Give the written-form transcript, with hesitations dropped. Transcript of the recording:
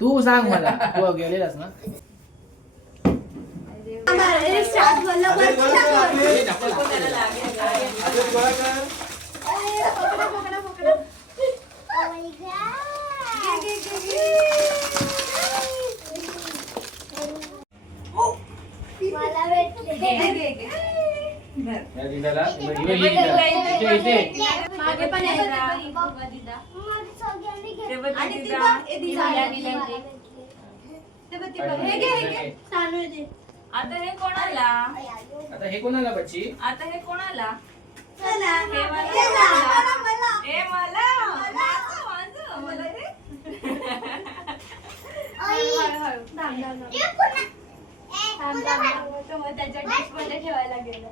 तू सांग मला, तू गेलेलास ना. आता हे कोणाला? आता हे कोणाला बच्ची? आता हे कोणाला? मला. हे मला. हे मला. माझं. मला हे. त्याच्या डिश मध्ये ठेवायला गेलं.